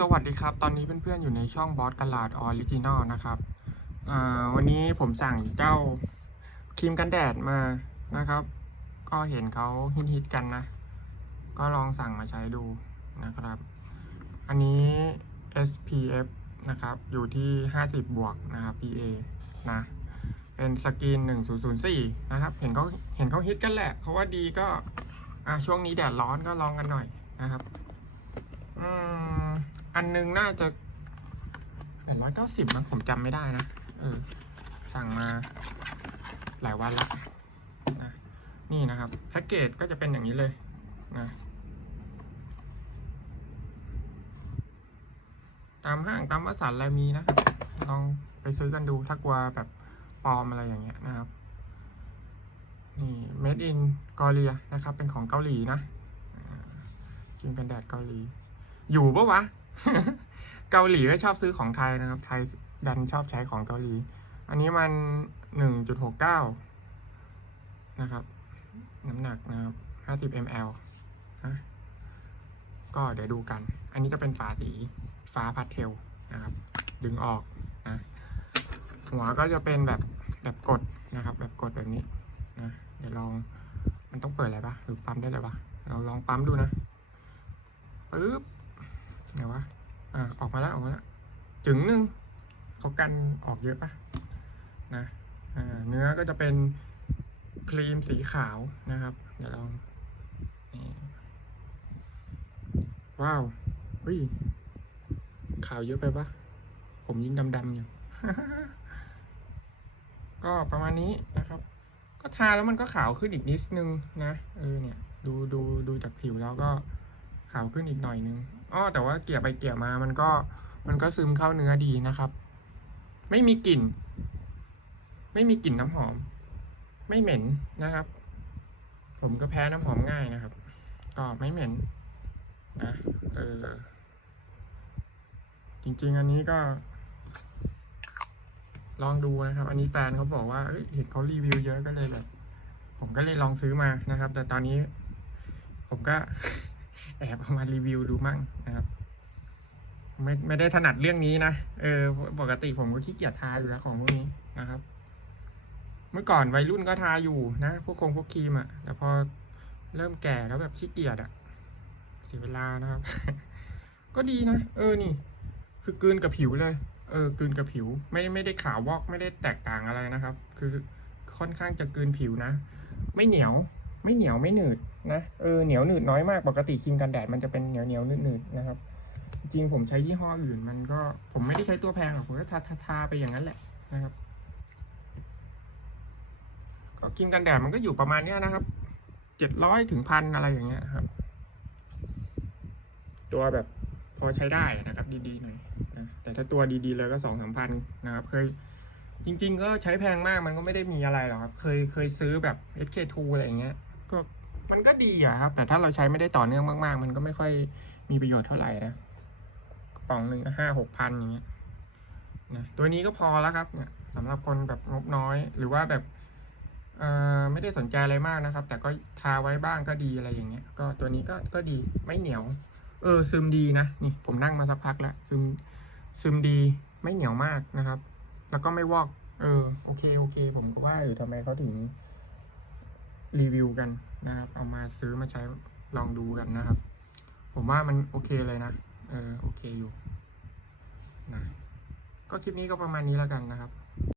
สวัสดีครับ ตอนนี้เพื่อนๆอยู่ในช่องบอสกลาดออริจินอลนะครับวันนี้ผมสั่งเจ้าครีมกันแดดมานะครับ ก็เห็นเขาฮิตๆกันนะ ก็ลองสั่งมาใช้ดูนะครับ อันนี้ SPF นะครับ อยู่ที่ 50 บวกนะครับ PA นะ เป็นสกิน1004 นะครับ เห็นเขาเห็นเขาฮิตกันแหละเขาว่าดีก็ช่วงนี้แดดร้อนก็ลองกันหน่อยนะครับ อืม อันนึงน่าจะแปดร้อยเก้าสิบมั้งผมจำไม่ได้นะ เออ สั่งมาหลายวันแล้วนะนี่นะครับ แพ็กเกจก็จะเป็นอย่างนี้เลยนะตามห้างตามวัสันอะไรมีนะ ลองไปซื้อกันดูถ้ากลัวแบบปลอมอะไรอย่างเงี้ยนะครับ นี่ made in กอเรียนะครับ เป็นของเกาหลีนะอ่าครีมกันแดดเกาหลี อยู่ปะวะ เกาหลีก็ชอบซื้อของไทยนะครับ ไทยดันชอบใช้ของเกาหลี อันนี้มันหนึ่งจุดหกเก้านะครับ น้ำหนักนะครับห้าสิบมลนะก็เดี๋ยวดูกัน อันนี้จะเป็นฝาสีฟ้าพาสเทลนะครับ ดึงออกนะหัวก็จะเป็นแบบแบบกดนะครับ แบบกดแบบนี้นะเดี๋ยวลองมันต้องเปิดอะไรปะหรือปั๊มได้เลยปะเราลองปั๊มดูนะปึ๊บไหนวะ อ่าออกมาแล้วออกมาแล้วจึงหนึ่งเขากันออกเยอะปะนะอ่าเนื้อก็จะเป็นครีมสีขาวนะครับ เดี๋ยวลองว้าวเฮ้ยขาวเยอะไปปะผมยิ่งดำๆอยู่ก็ประมาณนี้นะครับ ก็ทาแล้วมันก็ขาวขึ้นอีกนิดนึงนะ เออเนี่ย ดูดูดูจากผิวแล้วก็าวขึ้นอีกหน่อยนึงอ้อแต่ว่าเกี่ยไปเกี่ยมามันก็มันก็ซึมเข้าเนื้อดีนะครับ ไม่มีกลิ่น ไม่มีกลิ่นน้ำหอม ไม่เหม็นนะครับ ผมก็แพ้น้ำหอมง่ายนะครับ ก็ไม่เหม็นนะเออจริง ๆ อันนี้ก็ ลองดูนะครับ อันนี้แฟนเขาบอกว่าเเห็นเขารีวิวเยอะก็เลยแบบ ผมก็เลยลองซื้อมานะครับ แต่ตอนนี้ ผมก็ แอบเอามารีวิวดูมั่งนะครับ ไม่ไม่ได้ถนัดเรื่องนี้นะเออปกติผมก็ขี้เกียจทาอยู่แล้วของพวกนี้นะครับ เมื่อก่อนวัยรุ่นก็ทาอยู่นะพวกคงพวกครีมอะแต่พอเริ่มแก่แล้วแบบขี้เกียจอะเสียเวลานะครับ ก็ดีนะเออนี่ คือกืนกับผิวเลย เออกืนกับผิว ไม่ได้ไม่ได้ขาววอกไม่ได้แตกต่างอะไรนะครับ คือค่อนข้างจะกืนผิวนะ ไม่เหนียว ไม่เหนียวไม่หนืดนะเออเหนียวหนืดน้อยมากปกติครีมกันแดดมันจะเป็นเหนียวเหนียวหนืดหนืดนะครับ จริงผมใช้ยี่ห้ออื่นมันก็ผมไม่ได้ใช้ตัวแพงหรอกผมก็ทาทาทาไปอย่างนั้นแหละนะครับก็ครีมกันแดดมันก็อยู่ประมาณเนี้ยนะครับเจ็ดร้อยถึงพันอะไรอย่างเงี้ยครับ ตัวแบบพอใช้ได้นะครับ ดีๆหน่อยนะแต่ถ้าตัวดีๆเลยก็สองสามพันนะครับ เคยจริง ๆ ก็ใช้แพงมากมันก็ไม่ได้มีอะไรหรอกครับ เคยเคยซื้อแบบ SK2 อะไรอย่างเงี้ย ก็มันก็ดีอะครับ แต่ถ้าเราใช้ไม่ได้ต่อเนื่องมาก ๆ มันก็ไม่ค่อยมีประโยชน์เท่าไหร่นะกระป๋องหนึ่งห้าหกพันอย่างเงี้ยนะตัวนี้ก็พอแล้วครับเนี่ยสำหรับคนแบบงบน้อย หรือว่าแบบเอ่อไม่ได้สนใจอะไรมากนะครับ แต่ก็ทาไว้บ้างก็ดีอะไรอย่างเงี้ย ก็ตัวนี้ก็ก็ดีไม่เหนียว เออซึมดีนะนี่ผมนั่งมาสักพักแล้วซึมซึมดีไม่เหนียวมากนะครับ แล้วก็ไม่วอก เออโอเคโอเค ผมก็ว่าเออทำไมเขาถึง รีวิวกันนะครับ เอามาซื้อมาใช้ลองดูกันนะครับ ผมว่ามันโอเคเลยนะ เออโอเคอยู่นะก็คลิปนี้ก็ประมาณนี้แล้วกันนะครับ